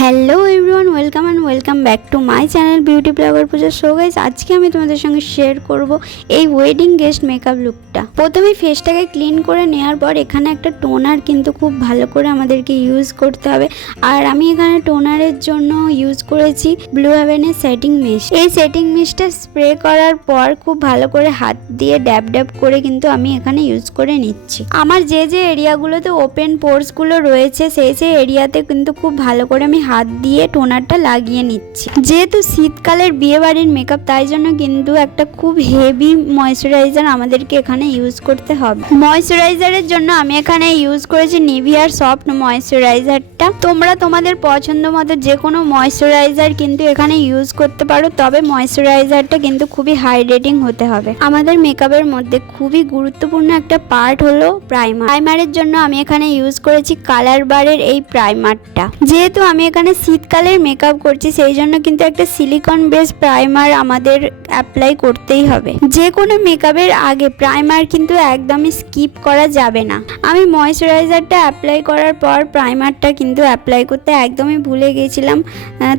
Hello everyone, welcome back to my channel beauty blogger Puja. So guys, আজকে আমি তোমাদের সঙ্গে শেয়ার করব এই ওয়েডিং গেস্ট মেকআপ লুকটা। প্রথমে ফেসটাকে ক্লিন করে নেওয়ার পর এখানে একটা টোনার কিন্তু খুব ভালো করে আমাদেরকে ইউজ করতে হবে। আর আমি এখানে টোনারের জন্য ইউজ করেছি ব্লু হেভেনের সেটিং মিস্ট। এই সেটিং মিস্টটা স্প্রে করার পর খুব ভালো করে হাত দিয়ে ড্যাব ড্যাব করে কিন্তু আমি এখানে ইউজ করে নিচ্ছি। আমার যে এরিয়াগুলোতে ওপেন পোর্সগুলো রয়েছে সেই এরিয়াতে কিন্তু খুব ভালো করে আমি হাত দিয়ে টোনারটা লাগিয়ে নিচ্ছি। যেহেতু শীতকালের বিয়ে বাড়ির মেকআপ, তাই জন্য কিন্তু একটা খুব হেভি ময়শ্চারাইজার আমাদেরকে এখানে ইউজ করতে হবে। ময়শ্চারাইজারের জন্য আমি এখানে ইউজ করেছি নিভিয়ার সফট ময়শ্চারাইজারটা। তোমরা তোমাদের পছন্দ মতো যে কোনো ময়শ্চারাইজার কিন্তু এখানে ইউজ করতে পারো, তবে ময়শ্চারাইজারটা কিন্তু খুবই হাইড্রেটিং হতে হবে। আমাদের মেকআপের মধ্যে খুবই গুরুত্বপূর্ণ একটা পার্ট হলো প্রাইমার। প্রাইমারের জন্য আমি এখানে ইউজ করেছি কালার বারের এই প্রাইমারটা। যেহেতু আমি এখানে শীতকালের মেকআপ করছি, সেই জন্য কিন্তু একটা সিলিকন বেস প্রাইমার আমাদের অ্যাপ্লাই করতেই হবে। যে কোনো মেকআপের আগে প্রাইমার কিন্তু একদমই স্কিপ করা যাবে না। আমি ময়শ্চারাইজারটা অ্যাপ্লাই করার পর প্রাইমারটা কিন্তু অ্যাপ্লাই করতে একদমই ভুলে গেছিলাম।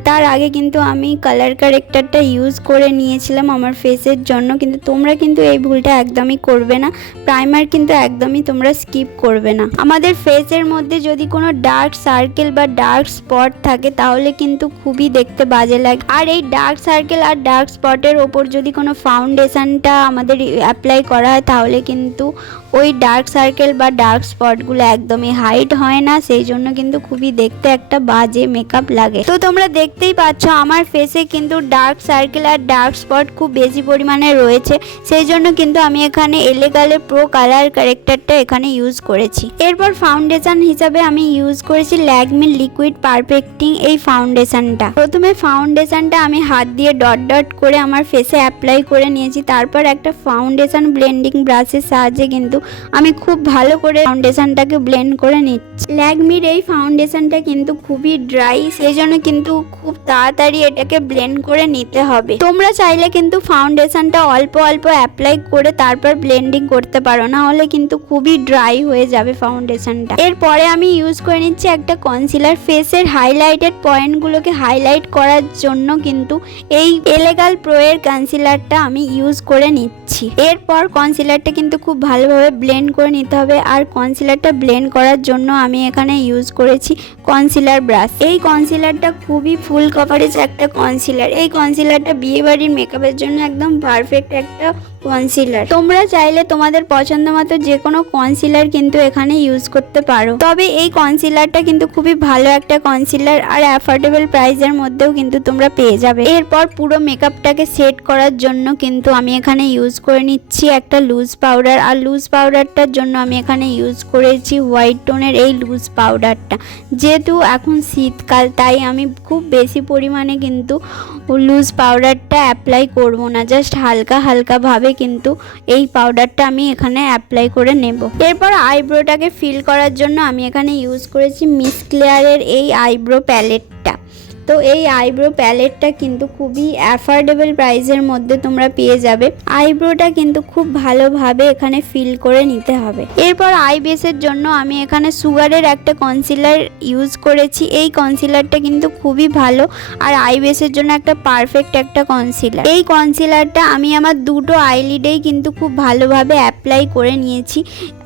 তার আগে কিন্তু আমি কালার কারেক্টারটা ইউজ করে নিয়েছিলাম আমার ফেসের জন্য, কিন্তু তোমরা কিন্তু এই ভুলটা একদমই করবে না। প্রাইমার কিন্তু একদমই তোমরা স্কিপ করবে না। আমাদের ফেসের মধ্যে যদি কোনো ডার্ক সার্কেল বা ডার্ক স্পট থাকে তাহলে কিন্তু খুবই দেখতে বাজে লাগে। আর এই ডার্ক সার্কেল আর ডার্ক স্পটের ওপর যদি কোনো ফাউন্ডেশনটা আমাদের অ্যাপ্লাই করা হয় তাহলে কিন্তু ওই ডার্ক সার্কেল বা ডার্ক স্পটগুলো একদমই হাইড হয় না, সেই জন্য কিন্তু খুবই দেখতে একটা বাজে মেকআপ লাগে। তো তোমরা দেখতেই পাচ্ছ আমার ফেসে কিন্তু ডার্ক সার্কেল আর ডার্ক স্পট খুব বেশি পরিমাণে রয়েছে, সেই জন্য কিন্তু আমি এখানে এলেগালে প্রো কালার কারেক্টারটা এখানে ইউজ করেছি। এরপর ফাউন্ডেশন হিসাবে আমি ইউজ করেছি ল্যাকমি লিকুইড পারফেক্টিং এই ফাউন্ডেশনটা। প্রথমে ফাউন্ডেশনটা আমি হাত দিয়ে ডট ডট করে আমার ফেসে অ্যাপ্লাই করে নিয়েছি। তারপর একটা ফাউন্ডেশন ব্লেন্ডিং ব্রাশের সাহায্যে কিন্তু আমি খুব ভালো করে ফাউন্ডেশনটাকে ব্লেন্ড করে নিচ্ছি। ল্যাকমির এই ফাউন্ডেশনটা কিন্তু খুবই ড্রাই, সেই জন্য কিন্তু খুব তাড়াতাড়ি এটাকে ব্লেন্ড করে নিতে হবে। তোমরা চাইলে কিন্তু ফাউন্ডেশনটা অল্প অল্প অ্যাপ্লাই করে তারপর ব্লেন্ডিং করতে পারো, না হলে কিন্তু খুবই ড্রাই হয়ে যাবে ফাউন্ডেশনটা। এরপরে আমি ইউজ করে নিচ্ছি একটা কনসিলার। ফেসের হাইলাইটেড পয়েন্টগুলোকে হাইলাইট করার জন্য কিন্তু এই এলেগাল প্রো এর কনসিলারটা আমি ইউজ করে নিচ্ছি। এরপর কনসিলারটা কিন্তু খুব ভালোভাবে ব্লেন্ড করে নিতে হবে। আর কনসিলারটা ব্লেন্ড করার জন্য আমি এখানে ইউজ করেছি কনসিলার ব্রাশ। এই কনসিলারটা খুবই ফুল কভারেজ একটা কনসিলার। এই কনসিলারটা বিয়ে বাড়ির মেকআপের জন্য একদম পারফেক্ট একটা কনসিলার। তোমরা চাইলে তোমাদের পছন্দ মতো যে কোনো কনসিলার কিন্তু এখানে ইউজ করতে পারো, তবে এই কনসিলারটা কিন্তু খুবই ভালো একটা কনসিলার আর অ্যাফোর্ডেবল প্রাইসের মধ্যেও কিন্তু তোমরা পেয়ে যাবে। এরপর পুরো মেকআপটাকে সেট করার জন্য কিন্তু আমি এখানে ইউজ করে নিচ্ছি একটা লুজ পাউডার। আর লুজ পাউডারটার জন্য আমি এখানে ইউজ করেছি হোয়াইট টোনের এই লুজ পাউডারটা। যেহেতু এখন শীতকাল, তাই আমি খুব বেশি পরিমাণে কিন্তু লুজ পাউডারটা অ্যাপ্লাই করব না, জাস্ট হালকা হালকা ভাবে কিন্তু এই পাউডারটা আমি এখানে অ্যাপ্লাই করে নেব। এরপর আইব্রোটাকে ফিল করার জন্য আমি এখানে ইউজ করেছি মিস ক্লিয়ারের এই আইব্রো প্যালেটটা। তো এই আইব্রো প্যালেটটা কিন্তু খুবই অ্যাফোর্ডেবল প্রাইসের মধ্যে তোমরা পেয়ে যাবে। আইব্রোটা কিন্তু খুব ভালোভাবে এখানে ফিল করে নিতে হবে। এরপর আই বেসের জন্য আমি এখানে সুগারের একটা কনসিলার ইউজ করেছি। এই কনসিলারটা কিন্তু খুবই ভালো আর আই বেসের জন্য একটা পারফেক্ট একটা কনসিলার। এই কনসিলারটা আমি আমার দুটো আইলিডেই কিন্তু খুব ভালোভাবে অ্যাপ্লাই করে নিয়েছি।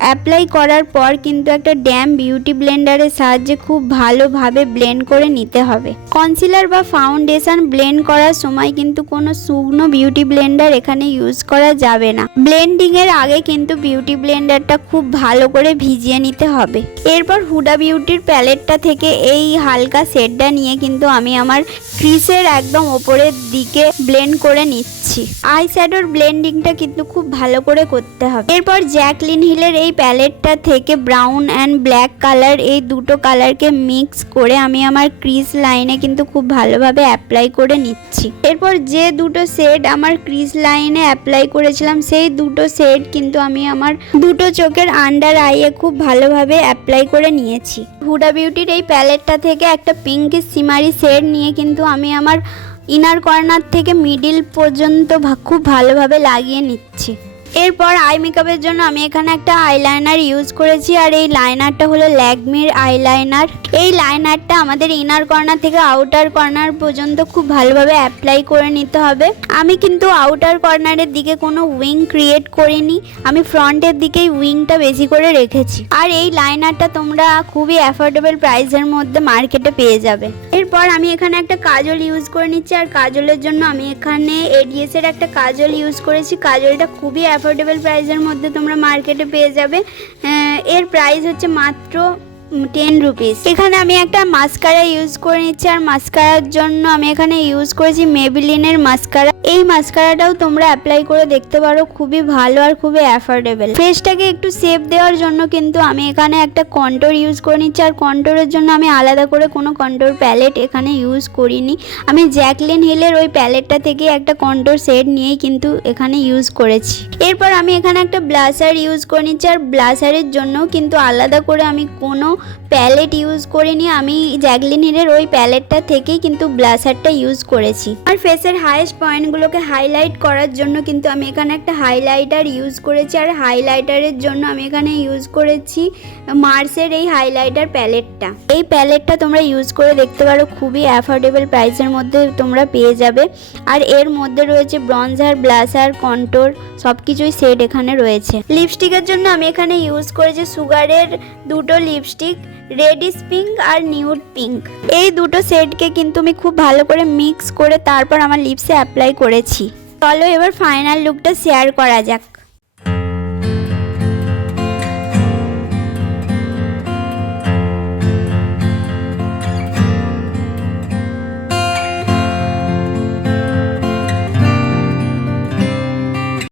অ্যাপ্লাই করার পর কিন্তু একটা ড্যাম বিউটি ব্লেন্ডারের সাহায্যে খুব ভালোভাবে ব্লেন্ড করে নিতে হবে। কনসিলার বা ফাউন্ডেশন ব্লেন্ড করার সময় কিন্তু কোনো শুকনো বিউটি ব্লেন্ডার এখানে ইউজ করা যাবে না। ব্লেন্ডিং এর আগে কিন্তু বিউটি ব্লেন্ডারটা খুব ভালো করে ভিজিয়ে নিতে হবে। এরপর হুডা বিউটির প্যালেটটা থেকে এই হালকা শেডটা নিয়ে কিন্তু আমি আমার ক্রিসের একদম ওপরের দিকে ব্লেন্ড করে নিচ্ছি। আই শ্যাডোর ব্লেন্ডিংটা কিন্তু খুব ভালো করে করতে হবে। এরপর জ্যাকলিন হিলের এই প্যালেটটা থেকে ব্রাউন অ্যান্ড ব্ল্যাক কালার এই দুটো কালারকে মিক্স করে আমি আমার ক্রিস লাইনে কিন্তু খুব ভালোভাবে অ্যাপ্লাই করে নিচ্ছি। এরপর যে দুটো শেড আমার ক্রিস লাইনে অ্যাপ্লাই করেছিলাম সেই দুটো শেড কিন্তু আমি আমার দুটো চোখের আন্ডার আইয়ে খুব ভালোভাবে অ্যাপ্লাই করে নিয়েছি। হুডা বিউটির এই প্যালেটটা থেকে একটা পিঙ্ক সিমারি শেড নিয়ে কিন্তু আমি আমার ইনার কর্নার থেকে মিডিল পর্যন্ত খুব ভালোভাবে লাগিয়ে নিচ্ছি। এরপর আই মেকআপের জন্য আমি এখানে একটা আইলাইনার ইউজ করেছি, আর এই লাইনারটা হলো ল্যাকমির আইলাইনার। এই লাইনারটা আমাদের ইনার কর্নার থেকে আউটার কর্নার পর্যন্ত খুব ভালোভাবে অ্যাপ্লাই করে নিতে হবে। আমি কিন্তু আউটার কর্নারের দিকে কোনো উইং ক্রিয়েট করিনি, আমি ফ্রন্টের দিকেই উইংটা বেশি করে রেখেছি। আর এই লাইনারটা তোমরা খুবই অ্যাফোর্ডেবল প্রাইসের মধ্যে মার্কেটে পেয়ে যাবে। এরপর আমি এখানে একটা কাজল ইউজ করে নিচ্ছি, আর কাজলের জন্য আমি এখানে এডিএস এর একটা কাজল ইউজ করেছি। কাজলটা খুবই অ্যাফোর্ডেবল প্রাইসের মধ্যে তোমরা মার্কেটে পেয়ে যাবে। এর প্রাইস হচ্ছে মাত্র 10 রুপিস। এখানে আমি একটা মাস্কারা ইউজ করে নিচ্ছি, আর মাস্কারার জন্য আমি এখানে ইউজ করেছি মেবিলিনের মাস্কারা। এই মাস্কারাটাও তোমরা অ্যাপ্লাই করে দেখতে পারো, খুবই ভালো আর খুবই অ্যাফোর্ডেবল। ফেসটাকে একটু শেপ দেওয়ার জন্য কিন্তু আমি এখানে একটা কন্ট্যুর ইউজ করে নিচ্ছি, আর কন্ট্যুরের জন্য আমি আলাদা করে কোনো কন্ট্যুর প্যালেট এখানে ইউজ করিনি। আমি জ্যাকলিন হিলের ওই প্যালেটটা থেকে একটা কন্ট্যুর সেট নিয়েই কিন্তু এখানে ইউজ করেছি। এরপর আমি এখানে একটা ব্লাশার ইউজ করে নিচ্ছি, আর ব্লাশারের জন্য কিন্তু আলাদা করে আমি কোনো প্যালেট ইউজ করিনি, আমি জ্যাকলিন হিলের ওই প্যালেটটা থেকেই কিন্তু ব্লাশারটা ইউজ করেছি। আর ফেসের হাইয়েস্ট পয়েন্টগুলোকে হাইলাইট করার জন্য কিন্তু আমি এখানে একটা হাইলাইটার ইউজ করেছি, আর হাইলাইটারের জন্য আমি এখানে ইউজ করেছি মার্সের এই হাইলাইটার প্যালেটটা। এই প্যালেটটা তোমরা ইউজ করে দেখতে পারো, খুবই অ্যাফোর্ডেবল প্রাইসের মধ্যে তোমরা পেয়ে যাবে। আর এর মধ্যে রয়েছে ব্রঞ্জার, ব্লাশার, কন্ট্যুর সব কিছুই সেট এখানে রয়েছে। লিপস্টিকের জন্য আমি এখানে ইউজ করেছি সুগারের দুটো লিপস্টিক, রেডিশ পিঙ্ক আর নিউড পিঙ্ক। এই দুটো সেটকে কিন্তু আমি খুব ভালো করে মিক্স করে তারপর আমার লিপসে অ্যাপ্লাই করেছি। চলো এবার ফাইনাল লুকটা শেয়ার করা যাক।